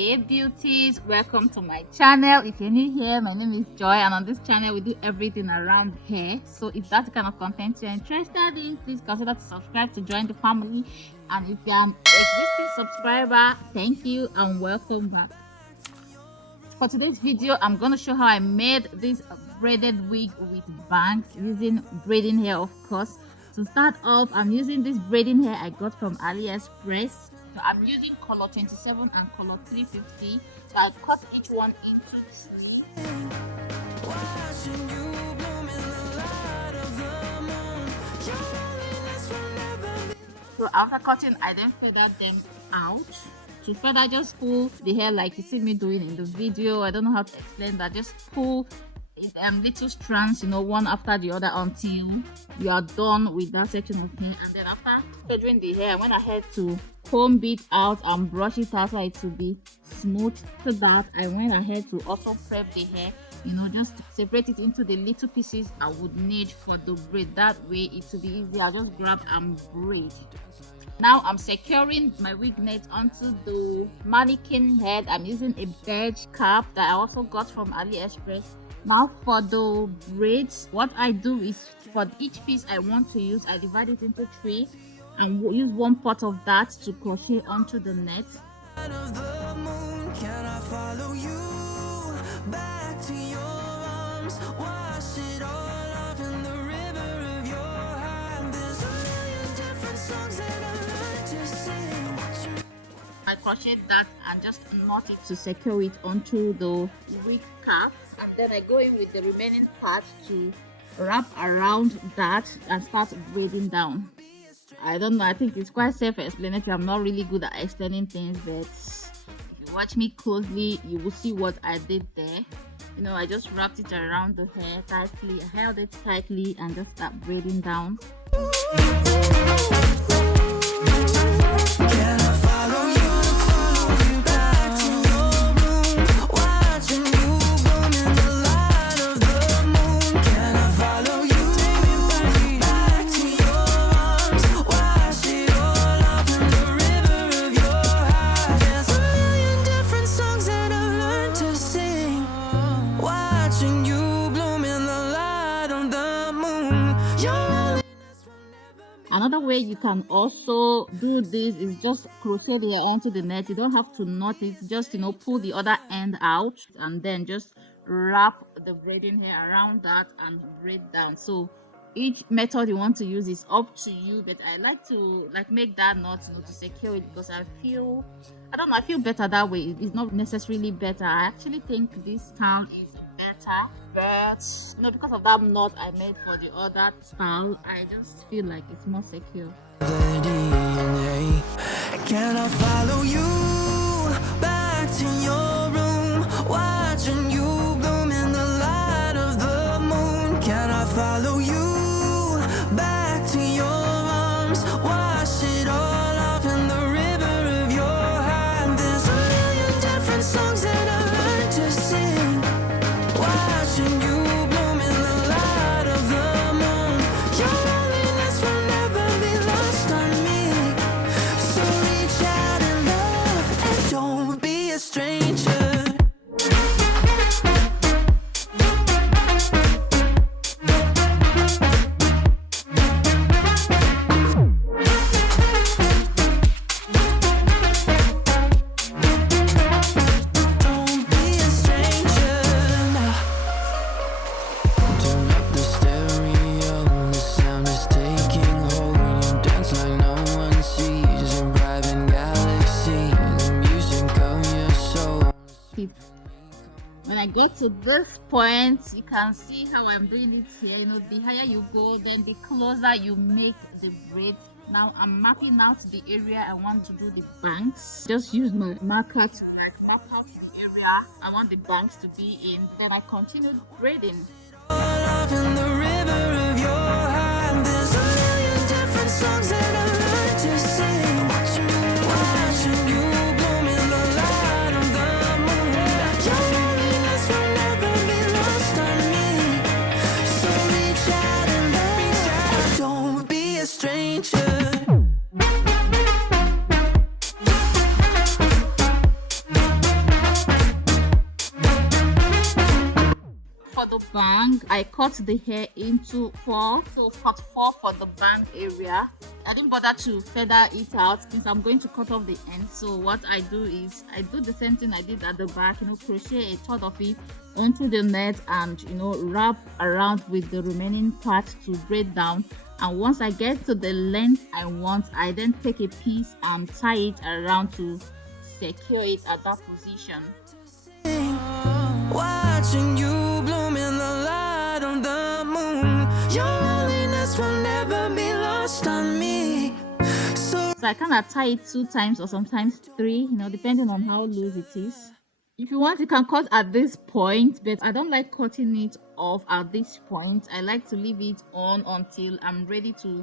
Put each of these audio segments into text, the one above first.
Hey beauties, welcome to my channel. If you're new here, my name is Joy, and on this channel we do everything around hair. So if that's the kind of content you're interested in, please consider to subscribe to join the family. And if you're an existing subscriber, thank you and welcome back. For today's video, I'm going to show how I made this braided wig with bangs using braiding hair, of course. To start off, I'm using this braiding hair I got from AliExpress. So I'm using color 27 and color 350. So I cut each one into 3. So after cutting, I then feathered them out. To feather, just pull the hair like you see me doing in the video. I don't know how to explain that. Just pull little strands, one after the other until you are done with that section of hair. And then after feathering the hair, I went ahead to comb it out and brush it out so it to be smooth. So that I went ahead to also prep the hair, just separate it into the little pieces I would need for the braid. That way it will be easy. I'll just grab and braid. Now I'm securing my wig net onto the mannequin head. I'm using a beige cap that I also got from AliExpress. Now for the braids, what I do is for each piece I want to use, I divide it into 3 and use one part of that to crochet onto the net. I crocheted that and just knot it to secure it onto the wig cap, and then I go in with the remaining part to wrap around that and start braiding down. I don't know, I think it's quite self-explanatory. I'm not really good at explaining things, but if you watch me closely you will see what I did there. I just wrapped it around the hair tightly, I held it tightly and just start braiding down. Another way you can also do this is just crochet the hair onto the net. You don't have to knot it, just pull the other end out and then just wrap the braiding hair around that and braid down. So each method you want to use is up to you, but I like to make that knot to secure it, because I feel better that way. It's not necessarily better, I actually think this style is better, but because of that knot I made for the other style, I just feel like it's more secure. Can I follow you back to your room, watching you bloom in the light of the moon? Can I follow you back to your arms, wash it all off in the river of your heart? There's a million different songs that I learned to sing, watching you bloom in the light of the moon. Your loneliness will never be lost on me. So reach out and love, and don't be a stranger. When I get to this point, you can see how I'm doing it here. The higher you go, then the closer you make the braid. Now I'm mapping out the area I want to do the bangs. Just use my marker to mark out the area I want the bangs to be in. Then I continued braiding. stranger. bang, I cut the hair into 4. So cut 4 for the bang area. I didn't bother to feather it out since I'm going to cut off the end. So what I do is I do the same thing I did at the back, crochet a third of it onto the net and wrap around with the remaining part to braid down. And once I get to the length I want, I then take a piece and tie it around to secure it at that position. Watching you bloom in the light of the moon, your loneliness will never be lost on me. So I kind of tie it 2 times or sometimes 3, depending on how loose it is. If you want, you can cut at this point, but I don't like cutting it off at this point. I like to leave it on until I'm ready to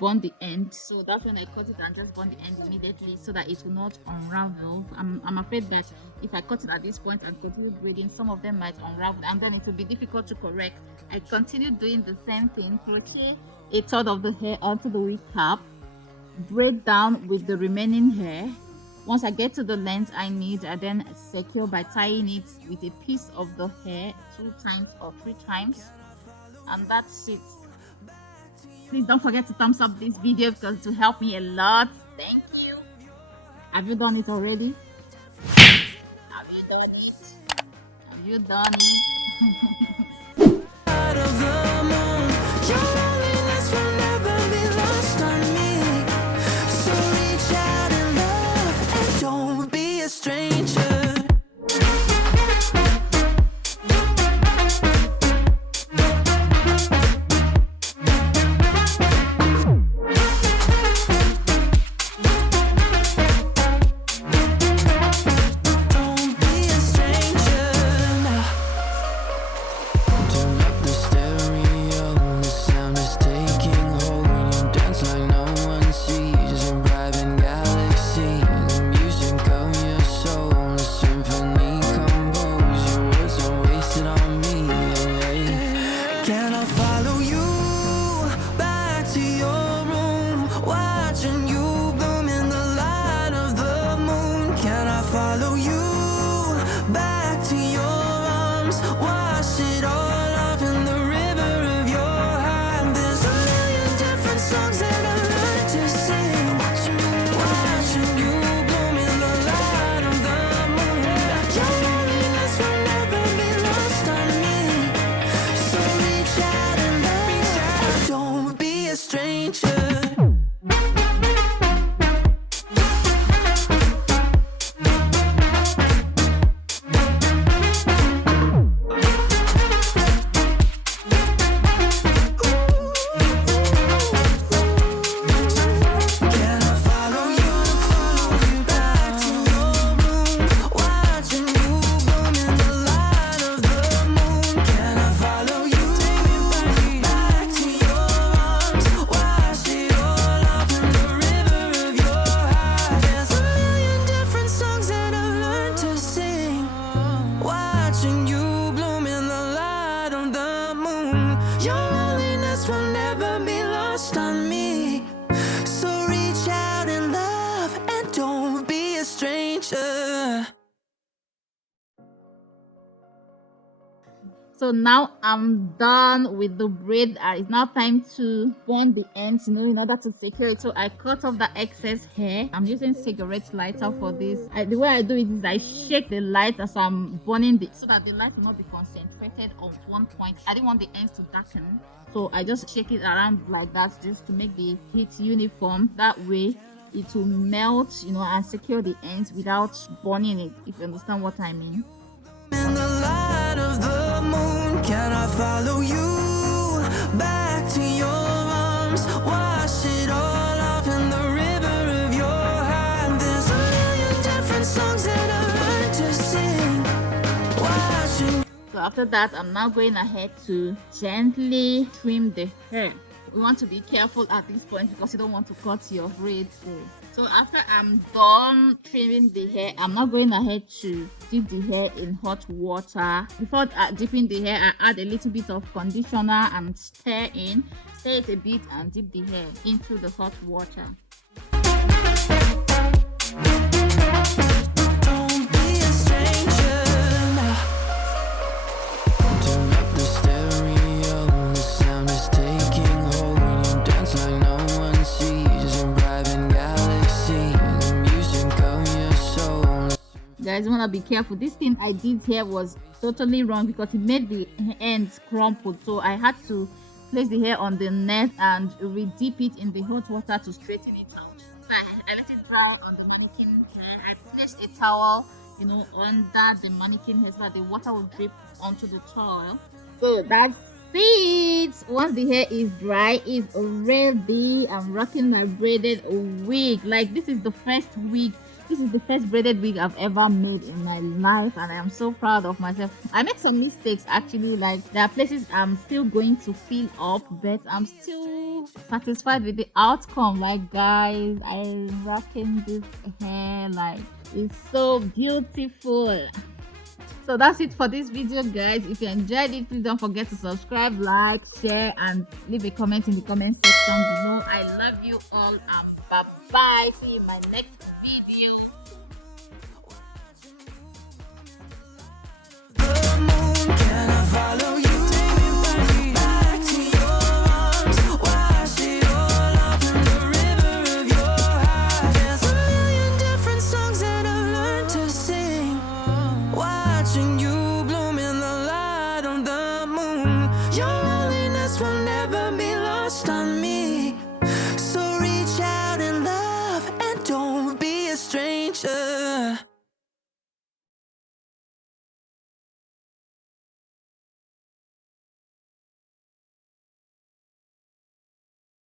bond the end. So that's when I cut it and just bond the end immediately so that it will not unravel. I'm afraid that if I cut it at this point and continue braiding, some of them might unravel and then it will be difficult to correct. I continue doing the same thing. Crochet a third of the hair onto the wig cap, braid down with the remaining hair. Once I get to the length I need, I then secure by tying it with a piece of the hair 2 times or 3 times, and that's it. Please don't forget to thumbs up this video because it will help me a lot. Thank you. Have you done it already? Have you done it? Have you done it? out of the moon, your loneliness will never be lost on me. So reach out and love and don't be a stranger. So now I'm done with the braid. It's now time to bond the ends, in order to secure it. So I cut off the excess hair. I'm using cigarette lighter for this. The way I do it is I shake the light as I'm burning it so that the light will not be concentrated on one point. I didn't want the ends to darken, so I just shake it around like that just to make the heat uniform. That way it will melt, and secure the ends without burning it, if you understand what I mean. In the light of the moon, can I follow you back to your arms? Wash it all off in the river of your heart. There's a million different songs that I learned to sing. Watching. So after that, I'm now going ahead to gently trim the hair. You want to be careful at this point because you don't want to cut your braids. So after I'm done trimming the hair, I'm now going ahead to dip the hair in hot water. Before dipping the hair, I add a little bit of conditioner and stir it a bit and dip the hair into the hot water. Don't be a stranger. Turn up the guys, you want to be careful. This thing I did here was totally wrong because it made the ends crumpled, so I had to place the hair on the net and re-dip it in the hot water to straighten it out. So I let it dry on the mannequin hair. I placed a towel, under the mannequin hair so that the water will drip onto the towel. So that's it. Once the hair is dry, it's ready. I'm rocking my braided wig. Like, this is the first wig. This is the first braided wig I've ever made in my life, and I am so proud of myself. I made some mistakes actually. Like, there are places I'm still going to fill up, but I'm still satisfied with the outcome. Like, guys, I'm rocking this hair. Like, it's so beautiful. So that's it for this video, guys. If you enjoyed it, please don't forget to subscribe, like, share, and leave a comment in the comment section below. I love you all, and bye bye. See you in my next video.